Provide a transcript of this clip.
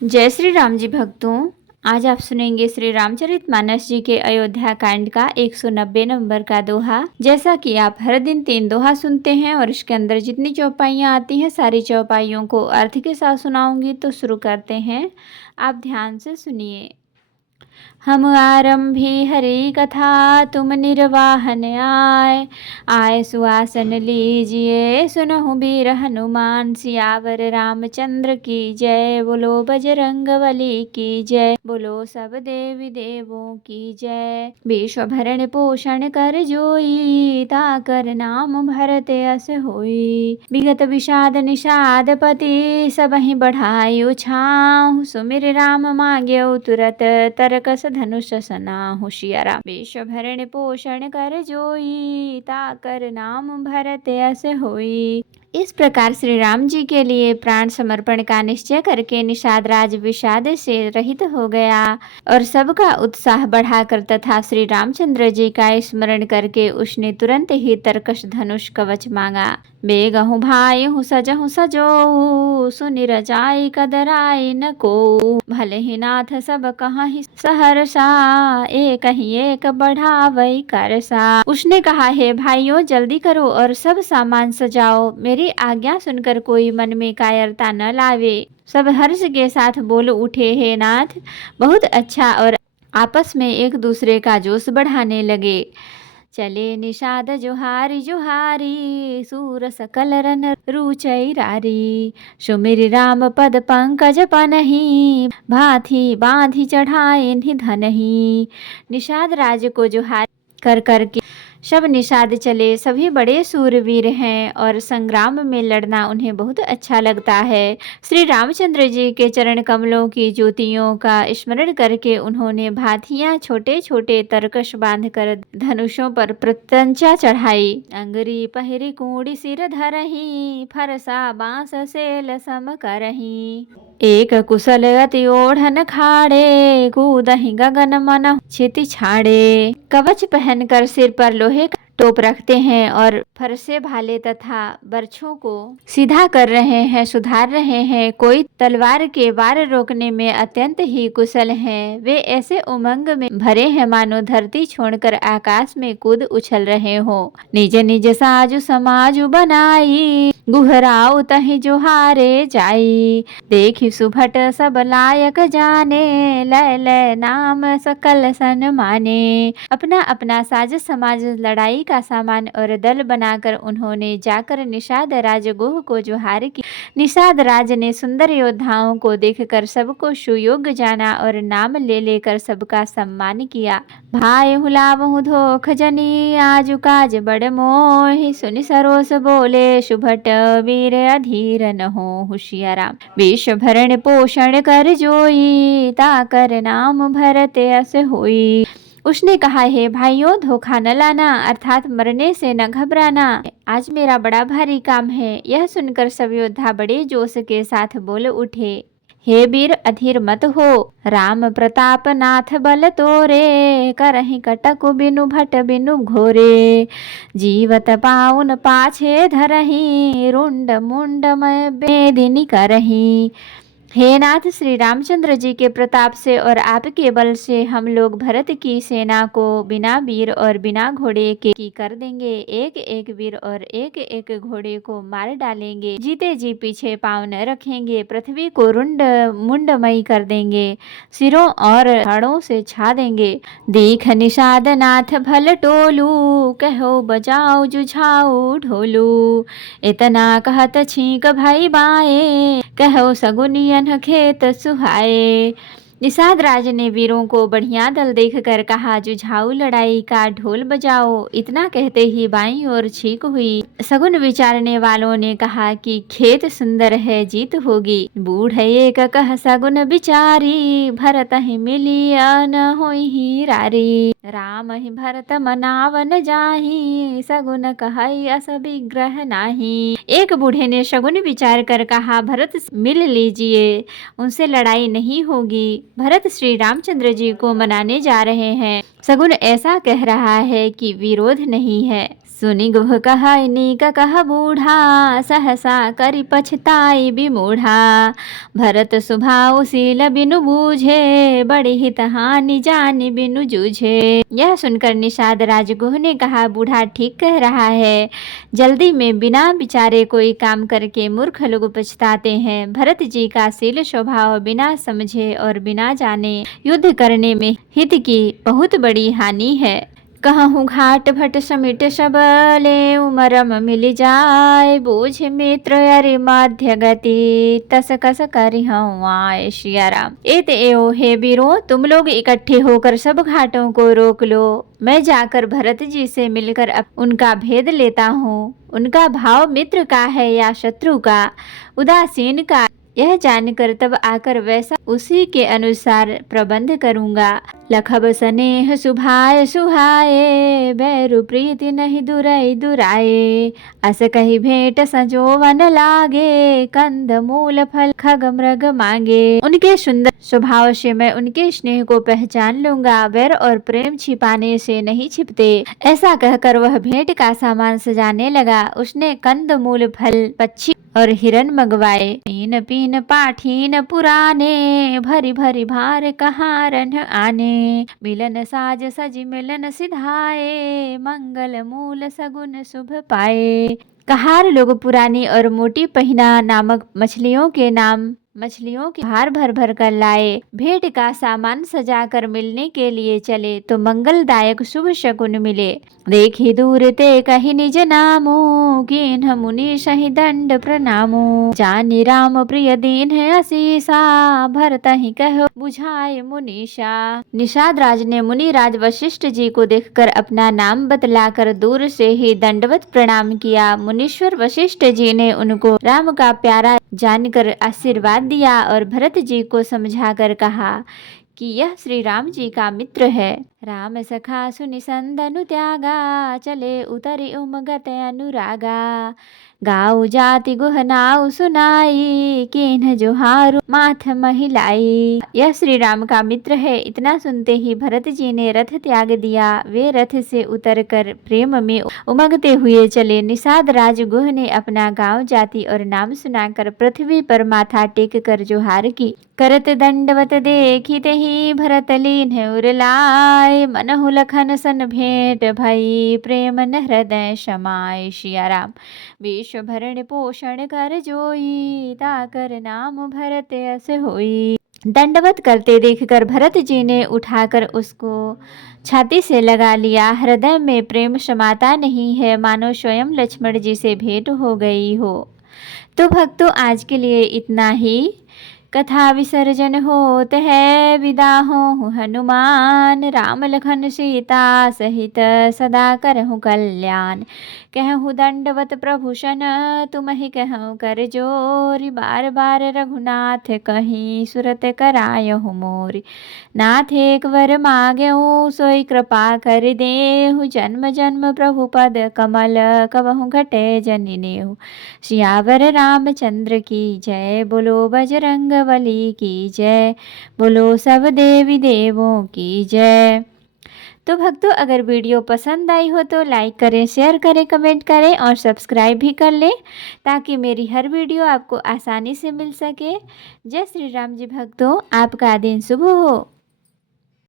जय श्री राम जी भक्तों। आज आप सुनेंगे श्री रामचरितमानस जी के अयोध्या कांड का 190 नंबर का दोहा। जैसा कि आप हर दिन 3 दोहा सुनते हैं और इसके अंदर जितनी चौपाइयाँ आती हैं सारी चौपाइयों को अर्थ के साथ सुनाऊंगी। तो शुरू करते हैं, आप ध्यान से सुनिए। हम आरंभी हरि कथा तुम निर्वाहन आए, आए सुआसन लीजिए सुनहु बीर हनुमान। सियावर रामचंद्र की जय, बोलो बजरंगबली की जय, बोलो सब देवी देवों की जय। विश्व भरण पोषण कर जोई, ताकर नाम भरत अस होई। विगत विषाद निषाद पति, सबहि बढ़ायु छाहु। सुमिर राम मांग्यउ तुरत, तरकस धनुष सनाहु। सिया राम। विश्व भरण पोषण कर जोई, ताकर नाम भरत अस होई। इस प्रकार श्री राम जी के लिए प्राण समर्पण का निश्चय करके निषाद राज विषाद से रहित हो गया और सबका उत्साह बढ़ाकर तथा श्री रामचंद्र जी का स्मरण करके उसने तुरंत ही तरकश धनुष कवच मांगा। बेगहु भाई हूँ सजहु सजो, सुनि रजाई कदराई न को। भले ही नाथ सब कहाहि सहरसा, एक ही एक बढ़ावई करसा। उसने कहा, हे भाइयों जल्दी करो और सब सामान सजाओ, मेरी आज्ञा सुनकर कोई मन में कायरता न लावे। सब हर्ष के साथ बोल उठे, हे नाथ बहुत अच्छा, और आपस में एक दूसरे का जोश बढ़ाने लगे। चले निषाद जोहारी जोहारी, सूर सकल रन रुचई रारी। सुमिर राम पद पंकज पनहि, भाथी बांधी चढ़ाए धनहि। निषाद राज को जोहार कर करके सब निषाद चले। सभी बड़े सूरवीर हैं और संग्राम में लड़ना उन्हें बहुत अच्छा लगता है। श्री रामचंद्र जी के चरण कमलों की ज्योतियों का स्मरण करके उन्होंने भाथियां छोटे छोटे तरकश बांधकर धनुषों पर प्रत्यंचा चढ़ाई। अंगरी पहिरी कूड़ी सिर धरही, फरसा बांस सेल सम करही। एक कुशल अति ओढ़न खाड़े, कूदहि गगन मन छिति छाड़े। कवच पहनकर सिर पर लोहे का टोप रखते हैं और फरसे भाले तथा बरछों को सीधा कर रहे हैं, सुधार रहे हैं। कोई तलवार के वार रोकने में अत्यंत ही कुशल हैं। वे ऐसे उमंग में भरे हैं मानो धरती छोड़कर आकाश में कूद उछल रहे हो। निज निज साजु समाजु बनाई, गुहराऊ तहि जोहारे जाई। देखी सुभट सब लायक जाने, लय लय नाम सकल सन माने। अपना अपना साज समाज लड़ाई का सामान और दल बनाकर उन्होंने जाकर निषाद राज गुह को जोहार की। निषाद राज ने सुंदर योद्धाओं को देखकर सबको सुयोग्य जाना और नाम ले लेकर सबका सम्मान किया। भाई हुलावहु धोख जनी, आजु काज बड़ मोहि। सुनि सरोस बोले, सुभट वीर अधीर न हो। सिया राम। विश्व भरण पोषण कर जोई, ताकर नाम भरत अस होई। उसने कहा, हे भाइयों धोखा न लाना, अर्थात मरने से न घबराना। आज मेरा बड़ा भारी काम है। यह सुनकर सब योद्धा बड़े जोश के साथ बोल उठे, हे वीर अधीर मत हो। राम प्रताप नाथ बल तोरे, करहि कटकु बिनु भट बिनु घोरे। जीवत पाउन पाछे धरहि, रुंड मुंड मय बेदिनी करहि। हे नाथ श्री रामचंद्र जी के प्रताप से और आपके बल से हम लोग भरत की सेना को बिना वीर और बिना घोड़े के की कर देंगे। एक एक वीर और एक एक घोड़े को मार डालेंगे। जीते जी पीछे पांव न रखेंगे। पृथ्वी को रुंड मुंडमयी कर देंगे, सिरों और हाड़ों से छा देंगे। देख निषाद नाथ भल टोलू, कहो बजाओ जुझाओ ढोलू। इतना कहत छींक भाई बाए, कहो सगुनियन खेत सुहाए। निषाद राज ने वीरों को बढ़िया दल देखकर कहा, जुझाऊ लड़ाई का ढोल बजाओ। इतना कहते ही बाईं ओर छींक हुई। सगुन विचारने वालों ने कहा कि खेत सुंदर है, जीत होगी। बूढ़ एक कह सगुन विचारी, भरत ही मिलिया न होई ही रारी। राम ही भरत मनावन जाही, सगुन कहई अस विग्रह नाही। एक बूढ़े ने सगुन विचार कर कहा, भरत मिल लीजिए, उनसे लड़ाई नहीं होगी। भरत श्री रामचंद्र जी को मनाने जा रहे हैं। सगुन ऐसा कह रहा है कि विरोध नहीं है। सुनि गुह कहनी कह बूढ़ा, सहसा करि पछताई विमूढ़ा। भरत स्वभाव शील बिनु बूझे, बड़ी हित हानि जानि बिनु जूझे। यह सुनकर निषाद राजगुह ने कहा, बूढ़ा ठीक कह रहा है। जल्दी में बिना विचारे कोई काम करके मूर्ख लोग पछताते हैं। भरत जी का शील स्वभाव बिना समझे और बिना जाने युद्ध करने में हित की बहुत बड़ी हानि है। कहूँ घाट भट समिट सब ले, उमरम मिल जाय बूझ मित्र अरि मध्य गति, तस कस करिहउँ आय सिया राम। एत एओ हे वीरों, तुम लोग इकट्ठे होकर सब घाटों को रोक लो। मैं जाकर भरत जी से मिलकर उनका भेद लेता हूँ। उनका भाव मित्र का है या शत्रु का, उदासीन का, यह जानकर तब आकर वैसा उसी के अनुसार प्रबंध करूंगा। लखब स्नेह सुभाय सुहाए, बैरु प्रीति नहीं दुरई दुराए। अस कही भेंट संजोवन लागे, कंद मूल फल खग मृग मांगे। उनके सुंदर स्वभाव से मैं उनके स्नेह को पहचान लूंगा, वैर और प्रेम छिपाने से नहीं छिपते। ऐसा कहकर वह भेंट का सामान सजाने लगा। उसने कंद मूल फल, पक्षी और हिरन मंगवाए। पीन पीन पाठीन पुराने, भरी भरी भार कहारन आने। मिलन साज सज मिलन सिधाए, मंगल मूल सगुन शुभ पाए। कहार लोग पुरानी और मोटी पहिना नामक मछलियों के भार भर भर कर लाए। भेंट का सामान सजाकर मिलने के लिए चले तो मंगलदायक शुभ शकुन मिले। देखी दूर ते कही निज नामो, कीन्ह मुनि सही दंड प्रणामो। जानि राम प्रिय दीन है असीसा, भरत ही कहो बुझाए मुनीषा। निषाद राज ने मुनि राज वशिष्ठ जी को देखकर अपना नाम बतलाकर दूर से ही दंडवत प्रणाम किया। मुनीश्वर वशिष्ठ जी ने उनको राम का प्यारा जानकर आशीर्वाद दिया और भरत जी को समझाकर कहा कि यह श्री राम जी का मित्र है। राम सखा सुनि संदनु त्यागा, चले उतरि उमगत अनुरागा। गाऊ जाति गुह नाउ सुनाई, किन्ह जोहारु माथ महिलाई। यह श्री राम का मित्र है। इतना सुनते ही भरत जी ने रथ त्याग दिया। वे रथ से उतरकर प्रेम में उमगते हुए चले। निषाद राज गुह ने अपना गांव, जाति और नाम सुनाकर पृथ्वी पर माथा टेक कर जोहार की। करत दंडवत देखिते ही, भरत लीन्ह उरलाय। मनहु लखन सन भेंट भई, प्रेम न हृदय समाय सिया राम। विश्व भरण पोषण कर जोई, ताकर नाम भरत अस होई। दंडवत करते देखकर भरत जी ने उठाकर उसको छाती से लगा लिया। हृदय में प्रेम समाता नहीं है, मानो स्वयं लक्ष्मण जी से भेंट हो गई हो। तो भक्तों, आज के लिए इतना ही। कथा विसर्जन होत है, विदा हो हनुमान। राम लखन सीता सहित सदा करहु कल्याण। कहूँ दंडवत प्रभु सन, तुम ही कहूँ कर जोरी। बार बार रघुनाथ कहीं, सुरत करायहु मोरी। नाथ एक वर मांगेहु, सोई कृपा कर देहु। जन्म जन्म प्रभु पद कमल, कबहु घटे जनि नेहु। सियावर रामचंद्र की जय, बोलो बजरंग बली की जय, बोलो सब देवी देवों की जय। तो भक्तों, अगर वीडियो पसंद आई हो तो लाइक करें, शेयर करें, कमेंट करें और सब्सक्राइब भी कर लें, ताकि मेरी हर वीडियो आपको आसानी से मिल सके। जय श्री राम जी भक्तों, आपका दिन शुभ हो।